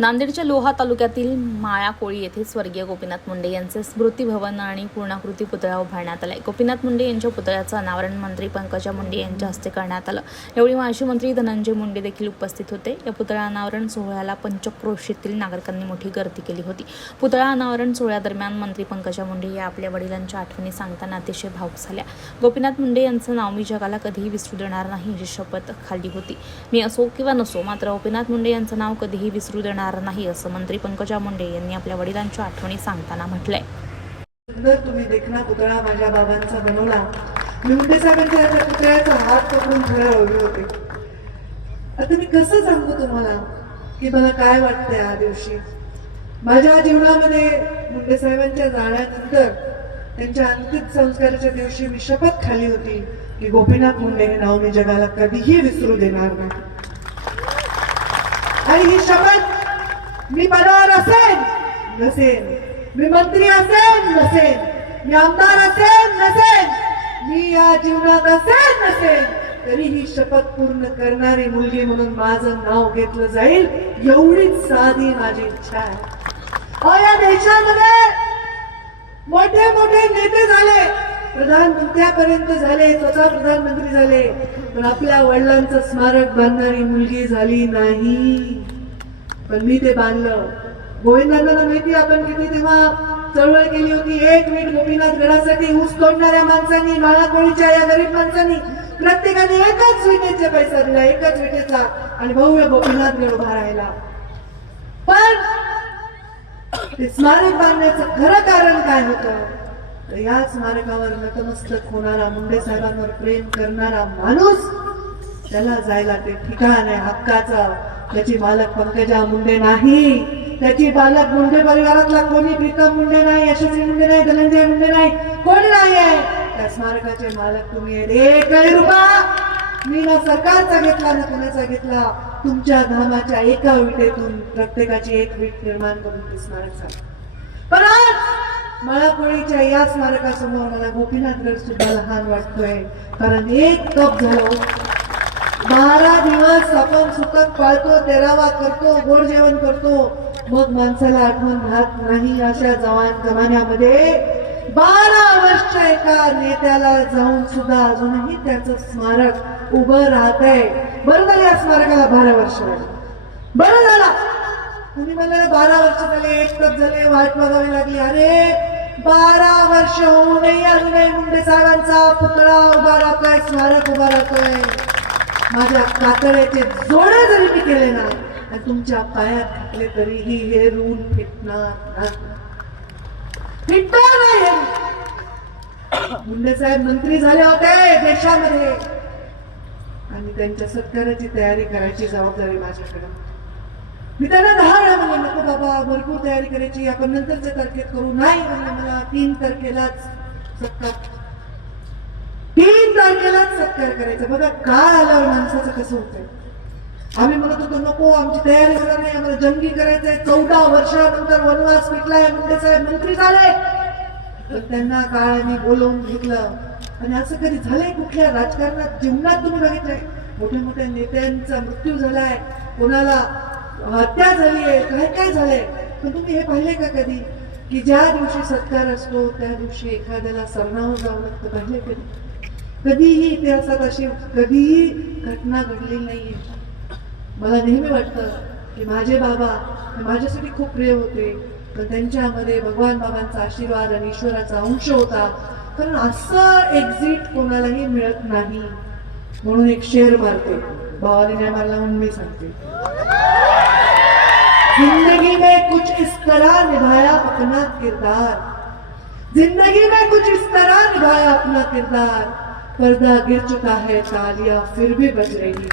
नांदेडच्या लोहा तालुक्यातील माळाकोळी येथे स्वर्गीय गोपीनाथ मुंडे यांचे स्मृती भवन आणि पूर्णाकृती पुतळा उभारण्यात आला. गोपीनाथ मुंडे यांच्या पुतळ्याचं अनावरण मंत्री पंकजा मुंडे यांच्या हस्ते करण्यात आलं. यावेळी माजी मंत्री धनंजय मुंडे देखील उपस्थित होते. या पुतळा अनावरण सोहळ्याला पंचक्रोशीतील नागरिकांनी मोठी गर्दी केली होती. पुतळा अनावरण सोहळ्यादरम्यान मंत्री पंकजा मुंडे या आपल्या वडिलांच्या आठवणी सांगताना अतिशय भावुक झाल्या. गोपीनाथ मुंडे यांचं नाव मी जगाला कधीही विसरू देणार नाही अशी शपथ खाल्ली होती. मी असो किंवा नसो, मात्र गोपीनाथ मुंडे यांचं नाव कधीही विसरू देणार नाही असं मंत्री पंकजा मुंडे यांनी आपल्या वडिलांच्या आठवणी सांगताना म्हटलंय. तुम्ही देखना पुतळा माझ्या बाबांचा बनवला. मी मुंडे साहेबांच्या पुतळ्याचा हात पकडून थोड्या उभे होते. आता मी कसं सांगू तुम्हाला की मला काय वाटतंय. या दिवशी माझ्या जीवनामध्ये मुंडे साहेबांच्या जाण्यानंतर त्यांच्या अंतिम संस्काराच्या दिवशी मी शपथ खाल्ली होती की गोपीनाथ मुंडे हे नाव मी जगाला कधीही विसरू देणार नाही. आणि ही शपथ मी पदावर असेन नसेन, मी मंत्री असेन नसेन, मी आमदार असेन नसेन, मी या जीवनात असेन नसेन, तरी ही शपथ पूर्ण करणारी मुलगी म्हणून माझं नाव घेतलं जाईल एवढीच साधी माझी इच्छा आहे. या देशामध्ये मोठे मोठे नेते झाले, प्रधानमंत्र्यापर्यंत झाले, स्वतः प्रधानमंत्री झाले, पण आपल्या वडिलांचं स्मारक बांधणारी मुलगी झाली नाही. पण मी ते बांधलं. गोविंदांना माहिती आपण किती तेव्हा चळवळ केली होती. एक वीट गोपीनाथ गडासाठी ऊस तोडणाऱ्या माणसांनी, माळाकोळीच्या या गरीब माणसांनी प्रत्येकाने एकाच विटेचा पैसा दिला, एकाच विटेचा, आणि भव्य गोपीनाथ गड उभा राहिला. पण ते स्मारक बांधण्याचं खरं कारण काय होतं, तर या स्मारकावर नतमस्तक होणारा, मुंडे साहेबांवर प्रेम करणारा माणूस, त्याला जायला ते ठिकाण आहे हक्काचं. त्याची मालक पंकजा मुंडे नाही, त्याची मालक मुंडे परिवारातला कोणी प्रीतम मुंडे नाही, यशस्वी मुंडे नाही, धनंजय मुंडे नाही, कोणी नाही आहे. त्या स्मारकाचे मालक तुम्ही आहेत. एकही रुपया मी ना सरकारचा घेतला ना कोणाचा घेतला. तुमच्या घामाच्या एका विटेतून प्रत्येकाची एक वीट निर्माण करून ते स्मारक झालं. पण आज माळाकोळीच्या या स्मारकासमोर मला गोपीनाथ गड सुद्धा लहान वाटतोय. कारण एक तप झालं, 12 दिवस आपण सुखद पाळतो, 13वा करतो, गोड जेवण करतो, मग माणसाला आठवण राहत नाही. अशा जमान्यामध्ये 12 वर्ष एका नेत्याला जाऊन सुद्धा अजूनही त्याचं स्मारक उभं राहत आहे. बरं झालं या स्मारकाला 12 वर्ष झाली. बरं झालं. तुम्ही मला 12 वर्ष झाले, एक तप झाले, वाट बघावी लागली. अरे 12 वर्ष होऊनही अजूनही मुंडे साहेबांचा पुतळा उभा राहतोय, स्मारक उभा राहतोय. माझ्या कातड्याचे जोडे जरी मी केले ना आणि तुमच्या पायात घातले तरीही हे ऋण फिटणार नाही. मुंडे साहेब मंत्री झाले होते देशामध्ये, आणि त्यांच्या सत्काराची तयारी करायची जबाबदारी माझ्याकडे. मी त्यांना 10 वेळा म्हणले, नको बाबा, भरपूर तयारी करायची, आपण नंतरच्या तारखेत करू. नाही म्हणले, मला 3 तारखेलाच सत्कार, 3 तारखेलाच सत्कार करायचा. बघा काय आल्यावर माणसाचं कसं होतंय. आम्ही म्हणत होतो नको, आमची तयारी होणार नाही, आम्हाला जंगी करायचंय. 14 वर्षानंतर वनवास पिटलाय, मुंडे साहेब मंत्री झाले, तर त्यांना काळाने बोलवून घेतलं. आणि असं कधी झालंय कुठल्या राजकारणात, जीवनात तुम्ही बघितलंय? मोठ्या मोठ्या नेत्यांचा मृत्यू झालाय, कोणाला हत्या झालीय, काय काय झालंय, पण तुम्ही हे पाहिले का कधी की ज्या दिवशी सत्कार असतो त्या दिवशी एखाद्याला सरणावर जावं लागतं? पाहिले कधी? कधीही इतिहासात अशी कधीही घटना घडलेली नाहीये. मला नेहमी वाटतं की माझे बाबा माझ्यासाठी खूप प्रिय होते, पण त्यांच्यामध्ये भगवान बाबांचा आशीर्वाद आणि ईश्वराचा अंश होता. कारण असं एक्झिट कोणालाही मिळत नाही. म्हणून एक शेर मारते, भावाने नाही मारला म्हणून मी सांगते. जिंदगी में कुछ इस तरह निभाया अपना किरदार, जिंदगी में कुछ इस तरह निभाया अपना किरदार, पर्दा गिर चुका है, तालियां फिर भी बज रही.